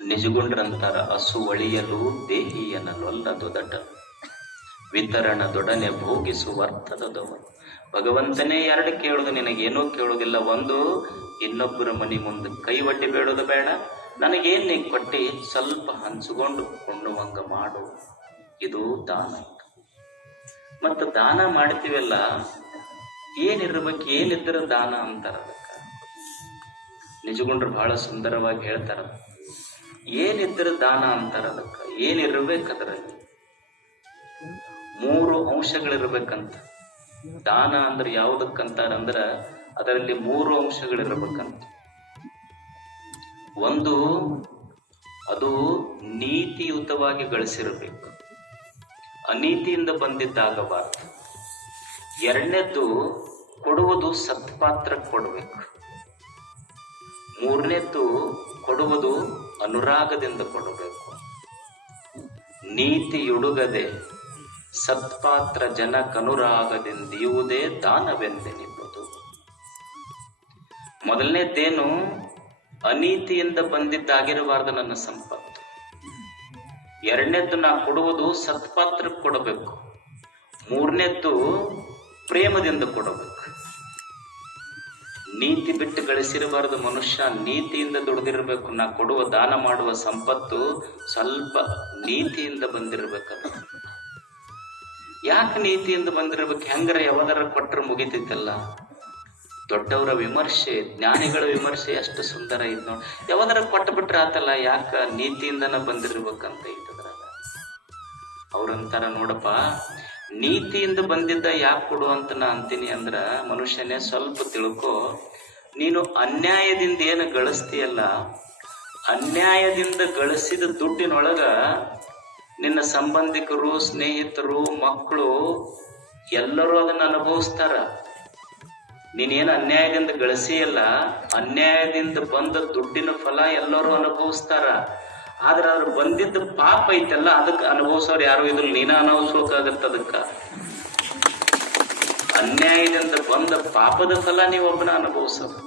ನಿಜಗುಂಡ್ರಂತರ ಹಸು ಒಳಿಯಲು ದೇಹಿಯನಲ್ಲೊಲ್ಲ ದೊದಟ ವಿತರಣದೊಡನೆ ಭೋಗಿಸುವರ್ಥದದವ ಭಗವಂತನೇ ಎರಡು ಕೇಳುದು ನಿನಗೇನೂ ಕೇಳುವುದಿಲ್ಲ ಒಂದು. ಇನ್ನೊಬ್ಬರ ಮನಿ ಮುಂದೆ ಕೈ ಒಡ್ಡಿ ಬೇಡೋದು ಬೇಡ. ನನಗೇನ್ ನೀ ಕೊಟ್ಟಿ ಸ್ವಲ್ಪ ಹಂಚಿಕೊಂಡು ಕೊಂಡುವಂಗ ಮಾಡು. ಇದು ದಾನ. ಮತ್ತು ದಾನ ಮಾಡ್ತೀವಲ್ಲ, ಏನಿರ್ಬೇಕು ಏನಿದ್ರ ದಾನ ಅಂತಾರ ಅದಕ್ಕ. ನಿಜಗುಂಡ್ರು ಬಹಳ ಸುಂದರವಾಗಿ ಹೇಳ್ತಾರ. ಏನಿದ್ರೆ ದಾನ ಅಂತಾರ ಅದಕ್ಕೆ. ಏನಿರ್ಬೇಕು ಅದರಲ್ಲಿ. ಮೂರು ಅಂಶಗಳಿರ್ಬೇಕಂತ. ದಾನ ಅಂದ್ರೆ ಯಾವ್ದಕ್ಕಂತಾರಂದ್ರ ಅದರಲ್ಲಿ ಮೂರು ಅಂಶಗಳಿರ್ಬೇಕಂತ. ಒಂದು, ಅದು ನೀತಿಯುತವಾಗಿ ಗಳಿಸಿರಬೇಕು. ಅನೀತಿಯಿಂದ ಬಂದಿದ್ದಾಗಬಾರದು. ಎರಡನೇದ್ದು, ಕೊಡುವುದು ಸತ್ಪಾತ್ರ ಕೊಡಬೇಕು. ಮೂರನೇದ್ದು ಕೊಡುವುದು ಅನುರಾಗದಿಂದ ಕೊಡಬೇಕು. ನೀತಿಯುಡುಗದೆ ಸತ್ಪಾತ್ರ ಜನಕನುರಾಗದಿಂದಿಯುವುದೇ ದಾನವೆಂದೆನಿಬ್ಬುದು ಮೊದಲನೇದ್ದೇನು ಅನೀತಿಯಿಂದ ಬಂದಿದ್ದಾಗಿರಬಾರದು ನನ್ನ ಸಂಪತ್ತು. ಎರಡನೇದ್ದು ನಾ ಕೊಡುವುದು ಸತ್ಪಾತ್ರ ಕೊಡಬೇಕು. ಮೂರನೇದ್ದು ಪ್ರೇಮದಿಂದ ಕೊಡಬೇಕು. ನೀತಿ ಬಿಟ್ಟು ಗಳಿಸಿರಬಾರದು ಮನುಷ್ಯ, ನೀತಿಯಿಂದ ದುಡಿದಿರಬೇಕು. ನಾ ಕೊಡುವ ದಾನ ಮಾಡುವ ಸಂಪತ್ತು ಸ್ವಲ್ಪ ನೀತಿಯಿಂದ ಬಂದಿರಬೇಕದು. ಯಾಕೆ ನೀತಿಯಿಂದ ಬಂದಿರಬೇಕು? ಹೆಂಗರ ಯಾವದರ ಕೊಟ್ಟರೆ ಮುಗಿತಿತ್ತಲ್ಲ? ದೊಡ್ಡವರ ವಿಮರ್ಶೆ, ಜ್ಞಾನಿಗಳ ವಿಮರ್ಶೆ ಎಷ್ಟು ಸುಂದರ ಐತ್ ನೋಡಿ. ಯಾವದರ ಕೊಟ್ಟು ಬಿಟ್ರೆ ಆತಲ್ಲ, ಯಾಕ ನೀತಿಯಿಂದನ ಬಂದಿರ್ಬೇಕಂತ ಇದ್ದದ್ರಾಗ ಅವ್ರಂತಾರ ನೋಡಪ್ಪ ನೀತಿಯಿಂದ ಬಂದಿದ್ದ ಯಾಕೆ ಕೊಡು ಅಂತ ನಾ ಅಂತೀನಿ ಅಂದ್ರ ಮನುಷ್ಯನೇ ಸ್ವಲ್ಪ ತಿಳ್ಕೊ, ನೀನು ಅನ್ಯಾಯದಿಂದ ಏನು ಗಳಿಸ್ತೀಯಲ್ಲ, ಅನ್ಯಾಯದಿಂದ ಗಳಿಸಿದ ದುಡ್ಡಿನೊಳಗ ನಿನ್ನ ಸಂಬಂಧಿಕರು, ಸ್ನೇಹಿತರು, ಮಕ್ಕಳು ಎಲ್ಲರೂ ಅದನ್ನ ಅನುಭವಿಸ್ತಾರ. ನೀನೇನು ಅನ್ಯಾಯದಿಂದ ಗಳಿಸಿಯಲ್ಲ, ಅನ್ಯಾಯದಿಂದ ಬಂದ ದುಡ್ಡಿನ ಫಲ ಎಲ್ಲರೂ ಅನುಭವಿಸ್ತಾರ. ಆದ್ರೆ ಅದ್ರ ಬಂದಿದ್ದ ಪಾಪ ಐತಲ್ಲ, ಅದಕ್ಕೆ ಅನುಭವಿಸೋರು ಯಾರು? ಇದ್ರು ನೀನ ಅನುಭವಿಸ್ಬೇಕಾಗತ್ತ ಅದಕ್ಕ. ಅನ್ಯಾಯದಿಂದ ಬಂದ ಪಾಪದ ಫಲ ನೀವು ಒಬ್ಬನ ಅನುಭವಿಸೋದು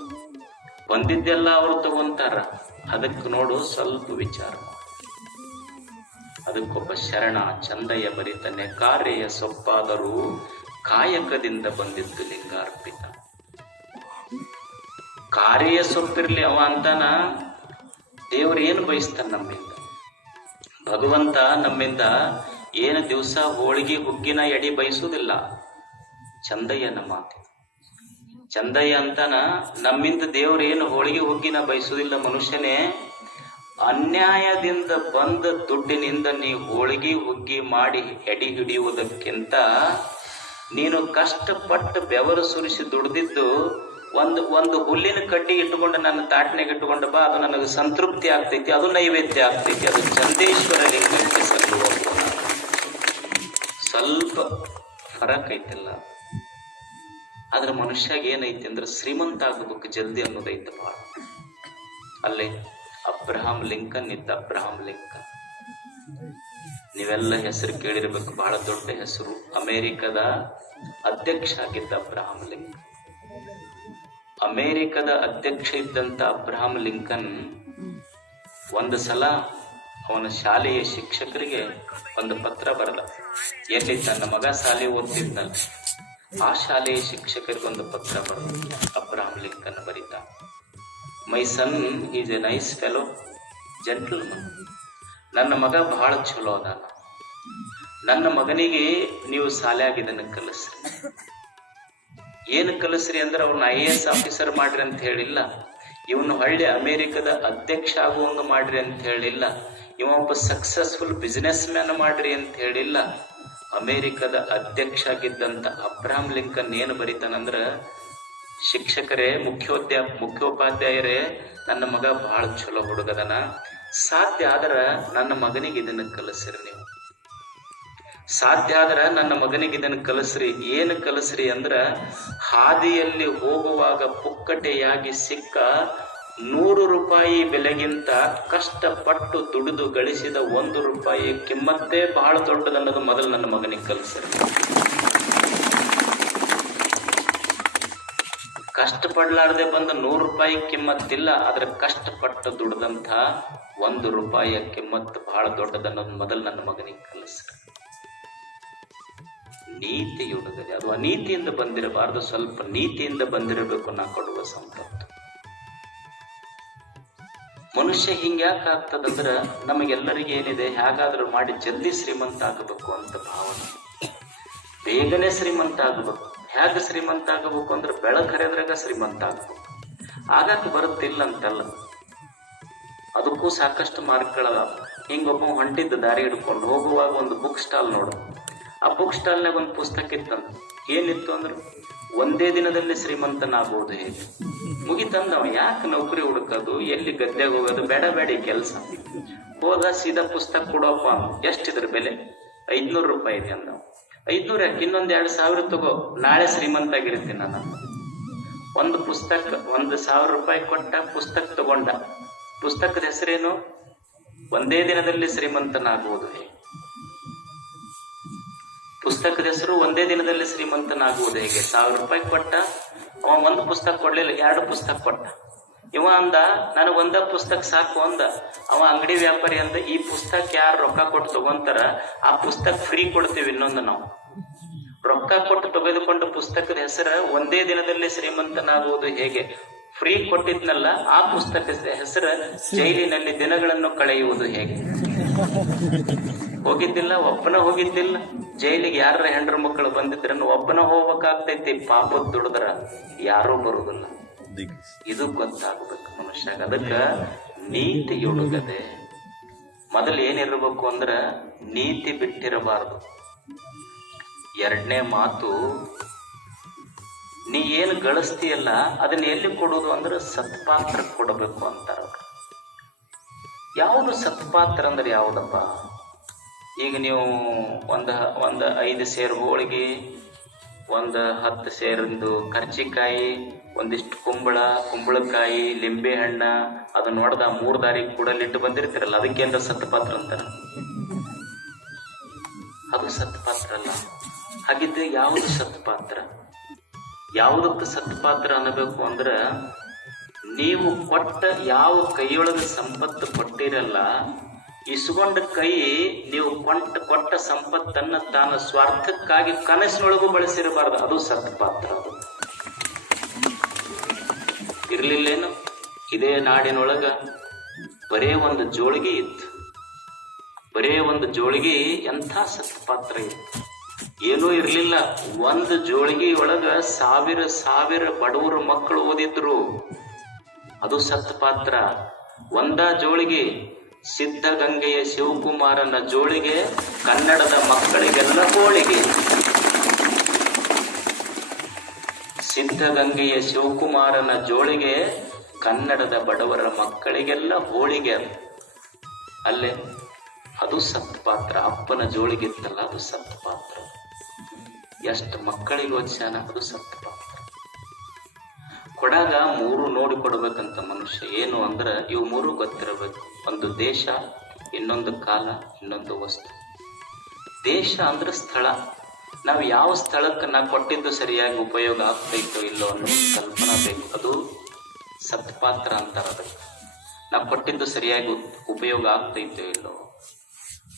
ಬಂದಿದ್ದೆಲ್ಲ ಅವ್ರು ತಗೊಂತಾರ. ಅದಕ್ಕೆ ನೋಡು ಸ್ವಲ್ಪ ವಿಚಾರ. ಅದಕ್ಕೊಬ್ಬ ಶರಣ ಚಂದಯ್ಯ ಬರಿತಾನೆ, ಕಾರ್ಯ ಸೊಪ್ಪಾದರೂ ಕಾಯಕದಿಂದ ಬಂದಿದ್ದು ಲಿಂಗಾರ್ಪಿತ. ಕಾರ್ಯ ಸೊಪ್ಪಿರ್ಲಿ ಅವ ಅಂತಾನ? ದೇವ್ರು ಏನು ಬಯಸ್ತಾನೆ ನಮ್ಮಿಂದ? ಭಗವಂತ ನಮ್ಮಿಂದ ಏನು ದಿವಸ ಹೋಳಿಗೆ ಹುಗ್ಗಿನ ಎಡಿ ಬಯಸುವುದಿಲ್ಲ. ಚಂದಯ್ಯ ನಮ್ಮ ಚಂದಯ್ಯ ಅಂತನ ನಮ್ಮಿಂದ ದೇವ್ರ ಏನು ಹೋಳಿಗೆ ಹುಗ್ಗಿನ ಬಯಸುವುದಿಲ್ಲ ಮನುಷ್ಯನೇ. ಅನ್ಯಾಯದಿಂದ ಬಂದ ದುಡ್ಡಿನಿಂದ ನೀ ಹೋಳಿಗೆ ಹುಗ್ಗಿ ಮಾಡಿ ಎಡಿ ಹಿಡಿಯುವುದಕ್ಕಿಂತ ನೀನು ಕಷ್ಟಪಟ್ಟು ಬೆವರು ಸುರಿಸಿ ದುಡ್ದಿದ್ದು ಒಂದು ಒಂದು ಹುಲ್ಲಿನ ಕಡ್ಡಿ ಇಟ್ಟುಕೊಂಡು ನನ್ನ ತಾಟ್ನೆಗೆ ಇಟ್ಟುಕೊಂಡು ಬಾ, ಅದು ನನಗೆ ಸಂತೃಪ್ತಿ ಆಗ್ತೈತಿ, ಅದು ನೈವೇದ್ಯ ಆಗ್ತೈತಿ, ಅದು ಚಂದೇಶ್ವರ ಸ್ವಲ್ಪ ಫರಕ್ ಐತಿಲ್ಲ. ಆದ್ರೆ ಮನುಷ್ಯಾಗ ಏನೈತಿ ಅಂದ್ರೆ ಶ್ರೀಮಂತ ಆಗಬೇಕು ಜಲ್ದಿ ಅನ್ನೋದೈತೆ ಬಹಳ ಅಲ್ಲೇ, ಅಬ್ರಹಾಂ ಲಿಂಕನ್ ಇದ್ದ ಅಬ್ರಹಾಂ ಲಿಂಕನ್. ನೀವೆಲ್ಲ ಹೆಸರು ಕೇಳಿರ್ಬೇಕು ಬಹಳ ದೊಡ್ಡ ಹೆಸರು. ಅಮೆರಿಕದ ಅಧ್ಯಕ್ಷ ಆಗಿದ್ದ ಅಬ್ರಹಾಂ ಲಿಂಕನ್. ಅಮೆರಿಕದ ಅಧ್ಯಕ್ಷ ಇದ್ದಂತ ಅಬ್ರಹಾಂ ಲಿಂಕನ್ ಒಂದು ಸಲ ಅವನ ಶಾಲೆಯ ಶಿಕ್ಷಕರಿಗೆ ಒಂದು ಪತ್ರ ಬರೆದ. ಎಲ್ಲಿ ತನ್ನ ಮಗ ಶಾಲೆ ಓದ್ತಿದ್ದಲ್ಲ ಆ ಶಾಲೆಯ ಶಿಕ್ಷಕರಿಗೆ ಒಂದು ಪತ್ರ ಬರೆದ. Abraham Lincoln ಬರೀತ my son is a nice fellow gentleman ನನ್ನ ಮಗ ಬಹಳ ಚಲೋ ಅದಾನ. ನನ್ನ ಮಗನಿಗೆ ನೀವು ಶಾಲೆ ಆಗಿದ್ದನ್ನು ಕಲಿಸ್ರಿ. ಏನು ಕಲಿಸ್ರಿ ಅಂದ್ರೆ ಅವ್ರನ್ನ ಐ ಎ ಎಸ್ ಆಫೀಸರ್ ಮಾಡ್ರಿ ಅಂತ ಹೇಳಿಲ್ಲ. ಇವನು ಹಳ್ಳಿ ಅಮೇರಿಕದ ಅಧ್ಯಕ್ಷ ಆಗುವಂಗ ಮಾಡ್ರಿ ಅಂತ ಹೇಳಿಲ್ಲ. ಇವ ಒಬ್ಬ ಸಕ್ಸಸ್ಫುಲ್ ಬಿಸ್ನೆಸ್ ಮ್ಯಾನ್ ಮಾಡ್ರಿ ಅಂತ ಹೇಳಿಲ್ಲ. ಅಮೇರಿಕದ ಅಧ್ಯಕ್ಷ ಆಗಿದ್ದಂತ ಅಬ್ರಾಹಂ ಲಿಂಕನ್ ಏನು ಬರೀತಾನಂದ್ರ ಶಿಕ್ಷಕರೇ, ಮುಖ್ಯೋದ್ಯಾ, ಮುಖ್ಯೋಪಾಧ್ಯಾಯರೇ, ನನ್ನ ಮಗ ಬಹಳ ಚಲೋ ಹುಡುಗದನ. ಸಾಧ್ಯ ಆದ್ರ ನನ್ನ ಮಗನಿಗೆ ಇದನ್ನ ಕಲಿಸ್ರಿ ಸಾಧ್ಯ ಆದ್ರೆ ನನ್ನ ಮಗನಿಗೆ ಇದನ್ನು ಕಲಸ್ರಿ. ಏನು ಕಲಸ್ರಿ ಅಂದ್ರ ಹಾದಿಯಲ್ಲಿ ಹೋಗುವಾಗ ಪುಕ್ಕಟೆಯಾಗಿ ಸಿಕ್ಕ ನೂರು ರೂಪಾಯಿ ಬೆಲೆಗಿಂತ ಕಷ್ಟಪಟ್ಟು ದುಡಿದು ಗಳಿಸಿದ ಒಂದು ರೂಪಾಯಿ ಕಿಮ್ಮತ್ತೇ ಬಹಳ ದೊಡ್ಡದನ್ನೋದು ಮೊದಲು ನನ್ನ ಮಗನಿಗೆ ಕಲಿಸ್ರಿ. ಕಷ್ಟಪಡ್ಲಾರ್ದೆ ಬಂದ ನೂರು ರೂಪಾಯಿ ಕಿಮ್ಮತ್ತಿಲ್ಲ, ಆದ್ರೆ ಕಷ್ಟಪಟ್ಟು ದುಡ್ದಂಥ ಒಂದು ರೂಪಾಯಿಯ ಕಿಮ್ಮತ್ತು ಬಹಳ ದೊಡ್ಡದನ್ನೋದು ಮೊದಲು ನನ್ನ ಮಗನಿಗೆ ಕಲಿಸ ನೀತಿ ಅಥವಾ ಅದು ಅನೀತಿಯಿಂದ ಬಂದಿರಬಾರದು, ಸ್ವಲ್ಪ ನೀತಿಯಿಂದ ಬಂದಿರಬೇಕು ನಾ ಕೊಡುವ ಸಂಪತ್ತು ಮನುಷ್ಯ ಹಿಂಗ್ಯಾಕೆ ಆಗ್ತದಂದ್ರ ನಮಗೆಲ್ಲರಿಗೆ ಏನಿದೆ? ಹೇಗಾದ್ರೂ ಮಾಡಿ ಜಲ್ದಿ ಶ್ರೀಮಂತ ಆಗಬೇಕು ಅಂತ ಭಾವನೆ. ಬೇಗನೆ ಶ್ರೀಮಂತ ಆಗಬೇಕು. ಹೇಗೆ ಶ್ರೀಮಂತ ಆಗಬೇಕು ಅಂದ್ರೆ ಬೆಳಕರೆದ್ರಾಗ ಶ್ರೀಮಂತ ಆಗಬೇಕು. ಆಗಾಕ ಬರುತ್ತಿಲ್ಲ ಅಂತಲ್ಲ ಅದಕ್ಕೂ ಸಾಕಷ್ಟು ಮಾರ್ಕ್ಗಳದಾವ. ಹಿಂಗೊಬ್ಬ ಹೊಂಟಿದ್ದ ದಾರಿ ಹಿಡ್ಕೊಂಡು ಹೋಗುವಾಗ ಒಂದು ಬುಕ್ ಸ್ಟಾಲ್ ನೋಡು. ಆ ಬುಕ್ ಸ್ಟಾಲ್ನಾಗ ಒಂದು ಪುಸ್ತಕ ಇತ್ತು. ಏನಿತ್ತು ಅಂದ್ರೆ, ಒಂದೇ ದಿನದಲ್ಲಿ ಶ್ರೀಮಂತನಾಗಬಹುದು ಹೇಗೆ? ಮುಗಿತಂದ ಅವ ಯಾಕೆ ನೌಕರಿ ಹುಡುಕೋದು, ಎಲ್ಲಿ ಗದ್ದೆಗೆ ಹೋಗೋದು, ಬೇಡ ಬೇಡ ಕೆಲಸ. ಹೋದ ಸೀದಾ ಪುಸ್ತಕ ಕೊಡೋಪ್ಪ ಎಷ್ಟಿದ್ರ ಬೆಲೆ? ಐದ್ನೂರು ರೂಪಾಯಿ ಇದೆ ಅಂದ ಐದ್ನೂರ ಇನ್ನೊಂದ್ ಎರಡ್ ಸಾವಿರ ತಗೋ. ನಾಳೆ ಶ್ರೀಮಂತ ಆಗಿರ್ತೀನಿ ನಾನು. ಒಂದು ಪುಸ್ತಕ, ಒಂದು ಸಾವಿರ ರೂಪಾಯಿ ಕೊಟ್ಟ ಪುಸ್ತಕ ತಗೊಂಡ. ಪುಸ್ತಕದ ಹೆಸರೇನು? ಒಂದೇ ದಿನದಲ್ಲಿ ಶ್ರೀಮಂತನಾಗುವುದು ಹೇಗೆ? ಪುಸ್ತಕದ ಹೆಸರು ಒಂದೇ ದಿನದಲ್ಲಿ ಶ್ರೀಮಂತನಾಗುವುದು ಹೇಗೆ? ಸಾವಿರ ರೂಪಾಯಿ ಕೊಟ್ಟ, ಅವ ಒಂದು ಪುಸ್ತಕ ಕೊಡ್ಲಿಲ್ಲ, ಎರಡು ಪುಸ್ತಕ ಕೊಟ್ಟ. ಇವ ಅಂದ, ನನಗೆ ಒಂದ ಪುಸ್ತಕ ಸಾಕು ಅಂದ. ಅವ ಅಂಗಡಿ ವ್ಯಾಪಾರಿ ಅಂದ, ಈ ಪುಸ್ತಕ ಯಾರು ರೊಕ್ಕ ಕೊಟ್ಟು ತಗೊಂತಾರ, ಆ ಪುಸ್ತಕ ಫ್ರೀ ಕೊಡ್ತೀವಿ ಇನ್ನೊಂದು ನಾವು. ರೊಕ್ಕ ಕೊಟ್ಟು ತೆಗೆದುಕೊಂಡ ಪುಸ್ತಕದ ಹೆಸರು ಒಂದೇ ದಿನದಲ್ಲಿ ಶ್ರೀಮಂತನಾಗುವುದು ಹೇಗೆ? ಫ್ರೀ ಕೊಟ್ಟಿದ್ನಲ್ಲ, ಆ ಪುಸ್ತಕದ ಹೆಸರು ಜೈಲಿನಲ್ಲಿ ದಿನಗಳನ್ನು ಕಳೆಯುವುದು ಹೇಗೆ? ಹೋಗಿದ್ದಿಲ್ಲ, ಒಬ್ಬನ ಹೋಗಿದ್ದಿಲ್ಲ. ಜೈಲಿಗೆ ಯಾರ ಹೆಂಡ್ರ ಮಕ್ಕಳು ಬಂದಿದ್ರ ಒಬ್ಬನ ಹೋಗ್ಬೇಕಾಗ್ತೈತಿ. ಪಾಪ ದುಡಿದ್ರ ಯಾರೂ ಬರುದಿಲ್ಲ. ಇದು ಗೊತ್ತಾಗ್ಬೇಕು ಮನುಷ್ಯ ಅದಕ್ಕ ನೀತಿ ಹುಡುಗದೆ ಮೊದಲು ಏನಿರಬೇಕು ಅಂದ್ರ ನೀತಿ ಬಿಟ್ಟಿರಬಾರದು. ಎರಡನೇ ಮಾತು, ನೀ ಏನು ಗಳಿಸ್ತೀಯಲ್ಲ, ಅದನ್ನ ಎಲ್ಲಿ ಕೊಡೋದು ಅಂದ್ರೆ ಸತ್ಪಾತ್ರ ಕೊಡಬೇಕು ಅಂತಾರ. ಯಾವುದು ಸತ್ಪಾತ್ರ ಅಂದ್ರೆ ಯಾವುದಪ್ಪ? ಈಗ ನೀವು ಒಂದು ಒಂದು ಐದು ಸೇರು ಹೋಳಿಗೆ, ಒಂದು ಹತ್ತು ಸೇರಿಂದು ಕರ್ಚಿಕಾಯಿ, ಒಂದಿಷ್ಟು ಕುಂಬಳ, ಕುಂಬಳಕಾಯಿ, ಲಿಂಬೆ ಹಣ್ಣ, ಅದನ್ನ ನೋಡ್ದ ಮೂರು ದಾರಿ ಕೂಡಲಿಟ್ಟು ಬಂದಿರ್ತೀರಲ್ಲ ಅದಕ್ಕೇಂದ್ರ ಸತ್ಪಾತ್ರ ಅಂತಾರ? ಅದು ಸತ್ಪಾತ್ರ ಅಲ್ಲ. ಹಾಗಿದ್ರೆ ಯಾವುದು ಸತ್ಪಾತ್ರ ಯಾವುದಕ್ಕೆ ಸತ್ಪಾತ್ರ ಅನ್ನಬೇಕು ಅಂದ್ರೆ, ನೀವು ಕೊಟ್ಟ ಯಾವ ಕೈಯೊಳಗೆ ಸಂಪತ್ತು ಕೊಟ್ಟಿರಲ್ಲ ಇಸ್ಕೊಂಡ ಕೈ ನೀವು ಕೊಂಟ ಕೊಟ್ಟ ಸಂಪತ್ತನ್ನ ತಾನು ಸ್ವಾರ್ಥಕ್ಕಾಗಿ ಕನಸಿನೊಳಗೂ ಬಳಸಿರಬಾರ್ದು. ಅದು ಸತ್ಪಾತ್ರ. ಇರ್ಲಿಲ್ಲೇನು? ಇದೇ ನಾಡಿನೊಳಗ ಬರೇ ಒಂದು ಜೋಳಿಗೆ ಇತ್ತು. ಬರೇ ಒಂದು ಜೋಳಿಗೆ ಎಂಥ ಸತ್ಪಾತ್ರ ಇತ್ತು. ಏನೂ ಇರಲಿಲ್ಲ. ಒಂದು ಜೋಳಿಗೆ ಒಳಗ ಸಾವಿರ ಸಾವಿರ ಬಡವರ ಮಕ್ಕಳು ಓದಿದ್ರು. ಅದು ಸತ್ಪಾತ್ರ. ಒಂದ ಜೋಳಿಗೆ ಸಿದ್ಧಗಂಗೆಯ ಶಿವಕುಮಾರನ ಜೋಳಿಗೆ, ಕನ್ನಡದ ಮಕ್ಕಳಿಗೆಲ್ಲ ಹೋಳಿಗೆ. ಸಿದ್ಧಗಂಗೆಯ ಶಿವಕುಮಾರನ ಜೋಳಿಗೆ, ಕನ್ನಡದ ಬಡವರ ಮಕ್ಕಳಿಗೆಲ್ಲ ಹೋಳಿಗೆ. ಅಲ್ಲೇ, ಅದು ಸತ್ಪಾತ್ರ. ಅಪ್ಪನ ಜೋಳಿಗೆ ಇತ್ತಲ್ಲ ಅದು ಸತ್ಪಾತ್ರ. ಎಷ್ಟು ಮಕ್ಕಳಿಗೆ ಓದ್ಸ್ಯಾನ, ಅದು ಸತ್ಪಾತ್ರ. ಕೊಡಾಗ ಮೂರು ನೋಡಿ ಕೊಡ್ಬೇಕಂತ ಮನುಷ್ಯ ಏನು ಅಂದ್ರೆ ಇವು ಮೂರು ಗೊತ್ತಿರಬೇಕು. ಒಂದು ದೇಶ, ಇನ್ನೊಂದು ಕಾಲ, ಇನ್ನೊಂದು ವಸ್ತು. ದೇಶ ಅಂದ್ರೆ ಸ್ಥಳ. ನಾವು ಯಾವ ಸ್ಥಳಕ್ಕೆ ನಾ ಕೊಟ್ಟಿದ್ದು ಸರಿಯಾಗಿ ಉಪಯೋಗ ಆಗ್ತೈತೋ ಇಲ್ಲೋ ಅನ್ನೋ ಕಲ್ಪನಾ ಬೇಕು. ಅದು ಸತ್ಪಾತ್ರ ಅಂತಾರೆ ಅದಕ್ಕೆ ನಾ ಕೊಟ್ಟಿದ್ದು ಸರಿಯಾಗಿ ಉಪಯೋಗ ಆಗ್ತೈತೋ ಇಲ್ಲೋ.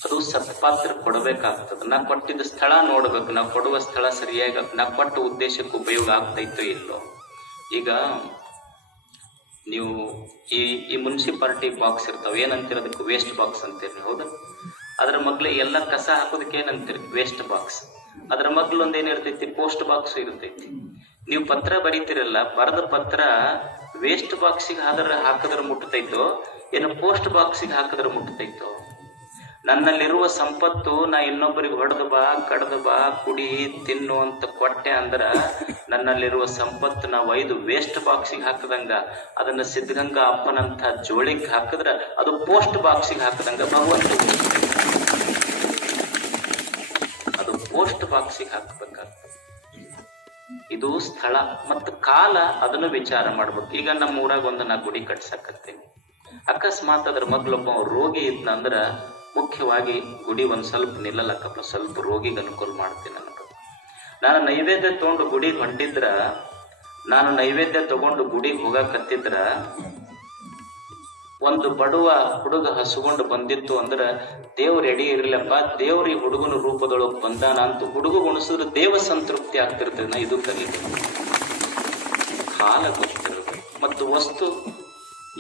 ಅದು ಸತ್ಪಾತ್ರ ಕೊಡಬೇಕಾಗ್ತದೆ. ನಾ ಕೊಟ್ಟಿದ್ದ ಸ್ಥಳ ನೋಡ್ಬೇಕು. ನಾ ಕೊಡುವ ಸ್ಥಳ ಸರಿಯಾಗಿ, ನಾ ಕೊಟ್ಟ ಉದ್ದೇಶಕ್ಕೆ ಉಪಯೋಗ ಆಗ್ತೈತೋ ಇಲ್ಲೋ. ಈಗ ನೀವು ಈ ಈ ಮುನ್ಸಿಪಾಲ್ಟಿ ಬಾಕ್ಸ್ ಇರ್ತಾವ ಏನಂತೀರ ಅದಕ್ಕೆ ವೇಸ್ಟ್ ಬಾಕ್ಸ್ ಅಂತೀರಿ ಹೌದಾ? ಅದ್ರ ಮಗ್ಲೆ ಎಲ್ಲ ಕಸ ಹಾಕೋದಕ್ಕೆ ಏನಂತೀರಿ ವೇಸ್ಟ್ ಬಾಕ್ಸ್ ಅದರ ಮಗ್ಲು ಒಂದ್ ಏನಿರ್ತೈತಿ ಪೋಸ್ಟ್ ಬಾಕ್ಸ್ ಇರ್ತೈತಿ. ನೀವು ಪತ್ರ ಬರೀತಿರಲ್ಲ, ಬರೆದ ಪತ್ರ ವೇಸ್ಟ್ ಬಾಕ್ಸಿಗೆ ಹಾದ್ರ ಹಾಕಿದ್ರೆ ಮುಟ್ಟತೈತೋ ಏನೋ ಪೋಸ್ಟ್ ಬಾಕ್ಸಿಗೆ ಹಾಕಿದ್ರೆ ಮುಟ್ಟತೈತೋ ನನ್ನಲ್ಲಿರುವ ಸಂಪತ್ತು ನಾ ಇನ್ನೊಬ್ಬರಿಗೆ ಹೊಡೆದು ಬಾ, ಕಡ್ದು ಬಾ, ಕುಡಿ, ತಿನ್ನು ಅಂತ ಕೊಟ್ಟೆ ಅಂದ್ರ ನನ್ನಲ್ಲಿರುವ ಸಂಪತ್ತು ನಾ ಒಯ್ದು ವೇಸ್ಟ್ ಬಾಕ್ಸಿಗೆ ಹಾಕದಂಗ, ಅದನ್ನ ಸಿದ್ಧಗಂಗಾ ಅಪ್ಪನಂತ ಜೋಳಿಗೆ ಹಾಕಿದ್ರ ಅದು ಪೋಸ್ಟ್ ಬಾಕ್ಸಿಗೆ ಹಾಕದಂಗ ಭಗವಂತ. ಅದು ಪೋಸ್ಟ್ ಬಾಕ್ಸಿಗೆ ಹಾಕಬೇಕಾಗ್ತದೆ. ಇದು ಸ್ಥಳ ಮತ್ತು ಕಾಲ ಅದನ್ನು ವಿಚಾರ ಮಾಡ್ಬೇಕು. ಈಗ ನಮ್ಮ ಊರಾಗ ಒಂದು ನಾ ಗುಡಿ ಕಟ್ಸಕತ್ತೀನಿ. ಅಕಸ್ಮಾತ್ ಅದ್ರ ಮಗ್ಲೊಬ್ಬ ರೋಗಿ ಇದ್ನಂದ್ರ ಮುಖ್ಯವಾಗಿ ಗುಡಿ ಒಂದು ಸ್ವಲ್ಪ ನಿಲ್ಲಲಕ್ಕಪ್ಪ, ಸ್ವಲ್ಪ ರೋಗಿಗೆ ಅನುಕೂಲ ಮಾಡ್ತೀನಿ ನಾನು ನೈವೇದ್ಯ ತಗೊಂಡು ಗುಡಿಗೆ ಹೊಂಟಿದ್ರ, ನಾನು ನೈವೇದ್ಯ ತಗೊಂಡು ಗುಡಿಗೆ ಹೋಗಕತ್ತಿದ್ರ, ಒಂದು ಬಡವ ಹುಡುಗ ಹಸುಗೊಂಡು ಬಂದಿತ್ತು ಅಂದ್ರ, ದೇವ್ರ ಎಡಿ ಇರ್ಲಪ್ಪ ದೇವ್ರ ಈ ಹುಡುಗನ ರೂಪದೊಳಗೆ ಬಂದಾನ ಅಂತ ಹುಡುಗ ಉಣಿಸಿದ್ರೆ ದೇವ ಸಂತೃಪ್ತಿ ಆಗ್ತಿರ್ತದೆ ನಾ ಇದು ಕಲಿಬೇಕು ಕಾಲ ಗೊತ್ತಿರುತ್ತೆ ಮತ್ತು ವಸ್ತು,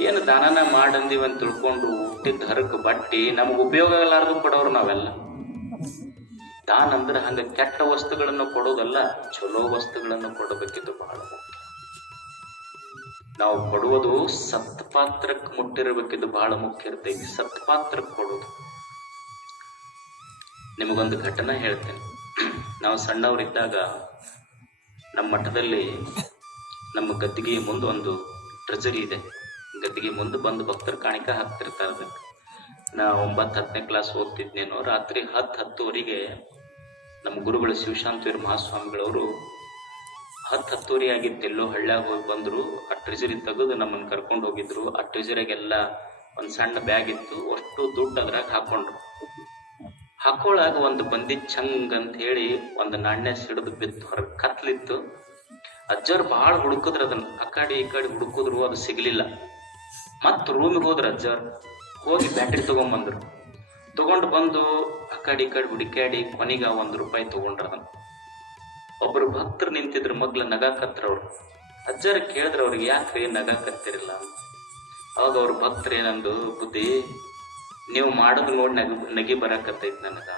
ಏನು ದಾನನ ಮಾಡಂದಿವಂತ ತಿಳ್ಕೊಂಡು ಹುಟ್ಟಿದ ಹರಕ್ ಬಟ್ಟಿ ನಮಗ್ ಉಪಯೋಗ ಆಗಲಾರ್ದು ಕೊಡೋರು ನಾವೆಲ್ಲ. ದಾನ ಅಂದ್ರೆ ಹಂಗ ಕೆಟ್ಟ ವಸ್ತುಗಳನ್ನು ಕೊಡೋದಲ್ಲ, ಚಲೋ ವಸ್ತುಗಳನ್ನು ಕೊಡಬೇಕಿದ್ದು ಬಹಳ ಮುಖ್ಯ. ನಾವು ಕೊಡುವುದು ಸತ್ಪಾತ್ರಕ್ಕೆ ಮುಟ್ಟಿರಬೇಕಿದ್ದು ಬಹಳ ಮುಖ್ಯ ಇರ್ತೈತಿ. ಸತ್ಪಾತ್ರಕ್ಕೆ ಕೊಡೋದು ನಿಮಗೊಂದು ಘಟನೆ ಹೇಳ್ತೇನೆ. ನಾವು ಸಣ್ಣವರಿದ್ದಾಗ ನಮ್ಮ ಮಠದಲ್ಲಿ ನಮ್ಮ ಗದ್ದಿಗೆ ಮುಂದೆ ಒಂದು ಟ್ರೆಜರಿ ಇದೆ. ಗದ್ದಿಗೆ ಮುಂದೆ ಬಂದು ಭಕ್ತರು ಕಾಣಿಕ ಹಾಕ್ತಿರ್ತಾರೆ ಅದಕ್ಕೆ. ನಾ ಒಂಬತ್ತು ಹತ್ತನೇ ಕ್ಲಾಸ್ ಓದ್ತಿದ್ನೇನೋ ರಾತ್ರಿ ಹತ್ತು ಹತ್ತುವರೆಗೆ ನಮ್ಮ ಗುರುಗಳು ಶಿವಶಾಂತವೀರ ಮಹಾಸ್ವಾಮಿಗಳವರು ಹತ್ತು ಹತ್ತುವರೆ ಆಗಿತ್ತು ಎಲ್ಲೋ ಹಳ್ಳ್ಯಾಗ ಹೋಗಿ ಬಂದರು, ಆ ಟ್ರೆಜರಿ ತೆಗೆದು ನಮ್ಮನ್ನು ಕರ್ಕೊಂಡು ಹೋಗಿದ್ರು. ಆ ಟ್ರೆಜರಿಗೆಲ್ಲ ಒಂದು ಸಣ್ಣ ಬ್ಯಾಗ್ ಇತ್ತು, ಅಷ್ಟು ದುಡ್ಡು ಅದ್ರಾಗ ಹಾಕೊಂಡ್ರು. ಹಾಕೊಳ್ಳಾಗ ಒಂದು ಬಂದಿ ಚಂಗ್ ಅಂತ ಹೇಳಿ ಒಂದು ನಾಣ್ಯ ಸಿಡಿದು ಬಿತ್ತು, ಹೊರಗೆ ಕತ್ಲಿತ್ತು. ಅಜ್ಜರು ಭಾಳ ಹುಡುಕಿದ್ರು ಅದನ್ನ. ಆ ಕಡೆ ಈ ಕಡೆ ಹುಡುಕಿದ್ರು, ಅದು ಸಿಗ್ಲಿಲ್ಲ. ಮತ್ ರೂಮಿಗೆ ಹೋದ್ರ ಅಜ್ಜರ್, ಹೋಗಿ ಬ್ಯಾಟ್ರಿ ತಗೊಂಬಂದ್ರು. ತಗೊಂಡು ಬಂದು ಆ ಕಡೆ ಈ ಕಡೆ ಹುಡುಕ್ಯಾಡಿ ಕೊನೆಗೆ ಒಂದು ರೂಪಾಯಿ ತಗೊಂಡ್ರ ಒಬ್ರು ಭಕ್ತರು ನಿಂತಿದ್ರು ಮಗ್ಲ ನಗಾಕತ್ರ ಅವ್ರು ಅಜ್ಜರ ಕೇಳಿದ್ರ ಅವ್ರಿಗೆ ಯಾಕೆ ನಗ ಕತ್ತಿರಲಿಲ್ಲ ಅವಾಗ ಅವ್ರ ಭಕ್ತರು ಏನಂದು, ಬುದ್ಧಿ, ನೀವು ಮಾಡೋದು ನೋಡಿ ನಗ, ನಗಿ ಬರಾಕತ್ತೈತಿ ನನಗ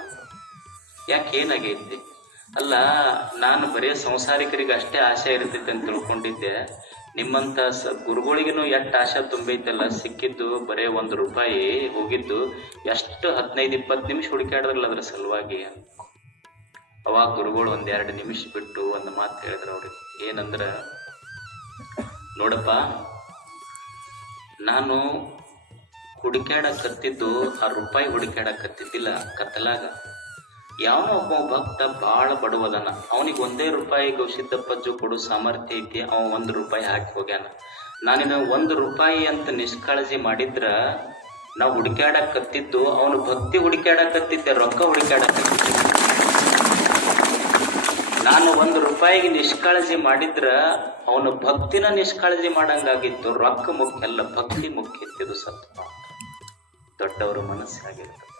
ಯಾಕೆ ಏನಾಗೈತಿ ಅಲ್ಲ, ನಾನು ಬರೀ ಸಂಸಾರಿಕರಿಗೆ ಅಷ್ಟೇ ಆಸೆ ಇರ್ತೈತೆ ಅಂತ ತಿಳ್ಕೊಂಡಿದ್ದೆ. ನಿಮ್ಮಂತ ಗುರುಗಳಿಗೂ ಎಷ್ಟು ಆಶೆ ತುಂಬೈತಲ್ಲ, ಸಿಕ್ಕಿದ್ದು ಬರೇ ಒಂದು ರೂಪಾಯಿ ಹೋಗಿದ್ದು ಎಷ್ಟು ಹದಿನೈದು ಇಪ್ಪತ್ತು ನಿಮಿಷ ಹುಡುಕಾಡಿದ್ರಲ್ಲ ಅದ್ರ ಸಲುವಾಗಿ ಅವಾಗ ಗುರುಗಳು ಒಂದೆರಡು ನಿಮಿಷ ಬಿಟ್ಟು ಒಂದು ಮಾತು ಹೇಳಿದ್ರು ಅವ್ರಿಗೆ ಏನಂದ್ರ, ನೋಡಪ್ಪ, ನಾನು ಹುಡುಕ್ಯಾಡಕತ್ತಿದ್ದು ಆ ರೂಪಾಯಿ ಹುಡುಕ್ಯಾಡಕತ್ತಿದ್ದಿಲ್ಲ ಕತ್ತಲಾಗ. ಯಾವನೋ ಒಬ್ಬ ಭಕ್ತ ಬಹಳ ಬಡವದನ? ಅವನಿಗೆ ಒಂದೇ ರೂಪಾಯಿ ಗೌಸಿದ್ದಪ್ಪಜ್ಜು ಕೊಡು ಸಾಮರ್ಥ್ಯ ಐತಿ, ಅವ ಒಂದ್ ರೂಪಾಯಿ ಹಾಕಿ ಹೋಗ್ಯಾನ. ನಾನಿನ ಒಂದು ರೂಪಾಯಿ ಅಂತ ನಿಷ್ಕಾಳಜಿ ಮಾಡಿದ್ರ, ನಾವು ಹುಡುಕ್ಯಾಡಕತ್ತಿದ್ದು ಅವನು ಭಕ್ತಿ ಹುಡುಕ್ಯಾಡಕತ್ತಿದ್ದೆ ರೊಕ್ಕ ಹುಡುಕ್ಯಾಡಕತ್ತಿದ್ದೆ ನಾನು ಒಂದು ರೂಪಾಯಿಗೆ ನಿಷ್ಕಾಳಜಿ ಮಾಡಿದ್ರ, ಅವನು ಭಕ್ತಿನ ನಿಷ್ಕಾಳಜಿ ಮಾಡಂಗಾಗಿತ್ತು. ರೊಕ್ಕ ಮುಖ್ಯ ಅಲ್ಲ, ಭಕ್ತಿ ಮುಖ್ಯ ಇತ್ತಿದು ಸತ್ವ ದೊಡ್ಡವರ ಮನಸ್ಸಾಗಿರ್ತದೆ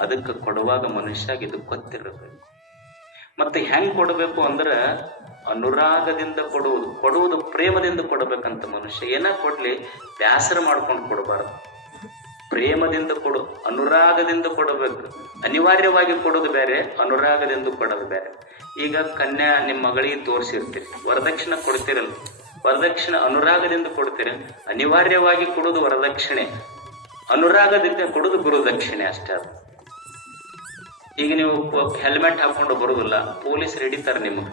ಅದಕ್ಕೆ ಕೊಡುವಾಗ ಮನುಷ್ಯಾಗ ಇದು ಗೊತ್ತಿರಬೇಕು. ಮತ್ತೆ ಹೆಂಗ್ ಕೊಡಬೇಕು ಅಂದ್ರೆ ಅನುರಾಗದಿಂದ ಕೊಡುವುದು ಕೊಡುವುದು ಪ್ರೇಮದಿಂದ ಕೊಡಬೇಕಂತ ಮನುಷ್ಯ. ಏನ ಕೊಡ್ಲಿ? ಬ್ಯಾಸರ ಮಾಡ್ಕೊಂಡು ಕೊಡಬಾರದು. ಪ್ರೇಮದಿಂದ ಕೊಡು, ಅನುರಾಗದಿಂದ ಕೊಡಬೇಕು. ಅನಿವಾರ್ಯವಾಗಿ ಕೊಡೋದು ಬೇರೆ, ಅನುರಾಗದಿಂದ ಕೊಡೋದು ಬೇರೆ. ಈಗ ಕನ್ಯಾ ನಿಮ್ಮ ಮಗಳಿಗೆ ತೋರಿಸಿರ್ತೀರಿ. ವರದಕ್ಷಿಣೆ ಕೊಡ್ತಿರಲ್ಲ. ವರದಕ್ಷಿಣೆ ಅನುರಾಗದಿಂದ ಕೊಡ್ತೀರಿ. ಅನಿವಾರ್ಯವಾಗಿ ಕೊಡೋದು ವರದಕ್ಷಿಣೆ. ಅನುರಾಗದಿಂದ ಕೊಡೋದು ಗುರುದಕ್ಷಿಣೆ ಅಷ್ಟೇ ಅದು. ಈಗ ನೀವು ಹೆಲ್ಮೆಟ್ ಹಾಕೊಂಡು ಬರುದಿಲ್ಲ ಪೊಲೀಸ್ ಹಿಡಿತಾರೆ ನಿಮಗೆ.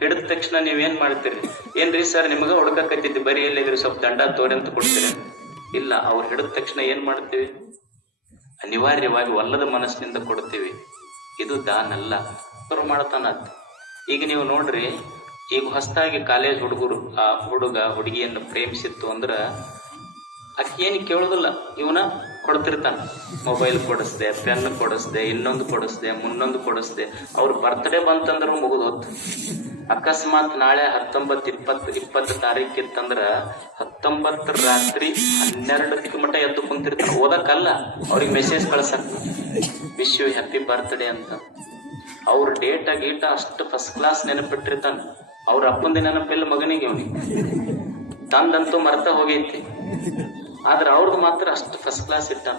ಹಿಡಿದ ತಕ್ಷಣ ನೀವೇನ್ ಮಾಡ್ತೀರಿ? ಏನ್ರಿ ಸರ್ ನಿಮಗ ಹುಡುಕಕತ್ತಿದ್ದಿ? ಬರೀ ಎಲ್ಲಿದ್ರಿ ಸ್ವಲ್ಪ ದಂಡ ತೋರಿ ಅಂತ ಕೊಡ್ತೀರಿ? ಇಲ್ಲ, ಅವ್ರು ಹಿಡಿದ ತಕ್ಷಣ ಏನ್ ಮಾಡ್ತೀವಿ? ಅನಿವಾರ್ಯವಾಗಿ ಒಲ್ಲದ ಮನಸ್ಸಿನಿಂದ ಕೊಡ್ತೀವಿ. ಇದು ದಾನಲ್ಲ ಅವ್ರು ಮಾಡ್ತಾನ. ಈಗ ನೀವು ನೋಡ್ರಿ, ಈಗ ಹೊಸದಾಗಿ ಕಾಲೇಜ್ ಹುಡುಗರು, ಆ ಹುಡುಗ ಹುಡುಗಿಯನ್ನು ಪ್ರೇಮಿಸಿತ್ತು ಅಂದ್ರ ಆಕೆ ಏನು ಕೇಳೋದಿಲ್ಲ, ಇವನ ಕೊಡ್ತಿರ್ತಾನೆ. ಮೊಬೈಲ್ ಕೊಡಿಸ್ದೆ ಪೆನ್ ಕೊಡಿಸ್ದೆ, ಇನ್ನೊಂದು ಕೊಡಿಸ್ದೆ, ಮುನ್ನೊಂದು ಕೊಡಿಸ್ದೆ. ಅವ್ರ ಬರ್ತ್ಡೇ ಬಂತಂದ್ರ ಮುಗಿದು ಹೊತ್ತು. ಅಕಸ್ಮಾತ್ ನಾಳೆ ಹತ್ತೊಂಬತ್ತು ಇಪ್ಪತ್ತು ಇಪ್ಪತ್ತು ತಾರೀಕು ಇತ್ತಂದ್ರ ಹತ್ತೊಂಬತ್ತು ರಾತ್ರಿ ಹನ್ನೆರಡಕ್ಕೆ ಮಟ್ಟ ಎದ್ದು ಕುಂತಿರ್ತಾರ ಓದಕ್ಕಲ್ಲ, ಅವ್ರಿಗೆ ಮೆಸೇಜ್ ಕಳ್ಸಕ್. ವಿಶ್ ಯು ಹ್ಯಾಪಿ ಬರ್ತ್ಡೇ ಅಂತ. ಅವ್ರ ಡೇಟ ಗೀಟ ಅಷ್ಟು ಫಸ್ಟ್ ಕ್ಲಾಸ್ ನೆನಪಿಟ್ಟಿರ್ತಾನೆ. ಅವ್ರ ಅಪ್ಪಂದ ನೆನಪಿಲ್ಲ ಮಗನಿಗೆ ಅವನಿಗೆ. ತಂದಂತೂ ಮರ್ತ ಹೋಗೈತಿ. ಆದ್ರೆ ಅವ್ರದ್ದು ಮಾತ್ರ ಅಷ್ಟು ಫಸ್ಟ್ ಕ್ಲಾಸ್ ಇಟ್ಟಾನ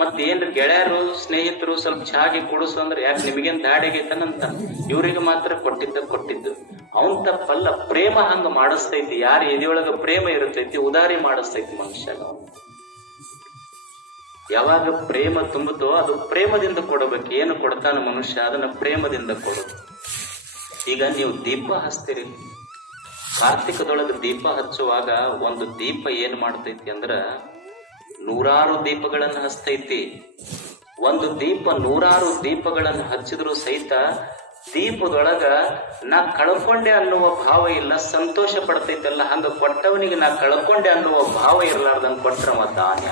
ಮತ್ತೆ ಏನ್ರಿ ಗೆಳೆಯರು, ಸ್ನೇಹಿತರು ಸ್ವಲ್ಪ ಚಾಗಿ ಕುಡಿಸು ಅಂದ್ರೆ ಯಾಕೆ ನಿಮಗೇನ್ ದಾಡಿಗೈತನಂತ ಇವ್ರಿಗೆ ಮಾತ್ರ ಕೊಟ್ಟಿದ್ದ ಕೊಟ್ಟಿದ್ದು. ಅವನ್ ತಪ್ಪಲ್ಲ ಪ್ರೇಮ ಹಂಗ ಮಾಡಿಸ್ತೈತಿ. ಯಾರ ಎದೆಯೊಳಗ ಪ್ರೇಮ ಇರುತ್ತೈತಿ ಉದಾರಿ ಮಾಡಿಸ್ತೈತಿ ಮನುಷ್ಯ ಯಾವಾಗ ಪ್ರೇಮ ತುಂಬುತ್ತೋ ಅದು ಪ್ರೇಮದಿಂದ ಕೊಡಬೇಕು. ಏನು ಕೊಡ್ತಾನ ಮನುಷ್ಯ, ಅದನ್ನ ಪ್ರೇಮದಿಂದ ಕೊಡು. ಈಗ ನೀವು ದೀಪ ಹಚ್ತೀರಿ ಕಾರ್ತಿಕದೊಳಗೆ ದೀಪ ಹಚ್ಚುವಾಗ ಒಂದು ದೀಪ ಏನ್ ಮಾಡ್ತೈತಿ ಅಂದ್ರ ನೂರಾರು ದೀಪಗಳನ್ನು ಹಚ್ತೈತಿ ಒಂದು ದೀಪ ನೂರಾರು ದೀಪಗಳನ್ನು ಹಚ್ಚಿದ್ರು ಸಹಿತ ದೀಪದೊಳಗ ನಾ ಕಳ್ಕೊಂಡೆ ಅನ್ನುವ ಭಾವ ಇಲ್ಲ, ಸಂತೋಷ ಪಡ್ತೈತಲ್ಲ, ಹಂಗ ಕೊಟ್ಟವನಿಗೆ ನಾ ಕಳ್ಕೊಂಡೆ ಅನ್ನುವ ಭಾವ ಇರಲಾರ್ದಂಗ್ ಕೊಟ್ರವ ದಾನ್ಯ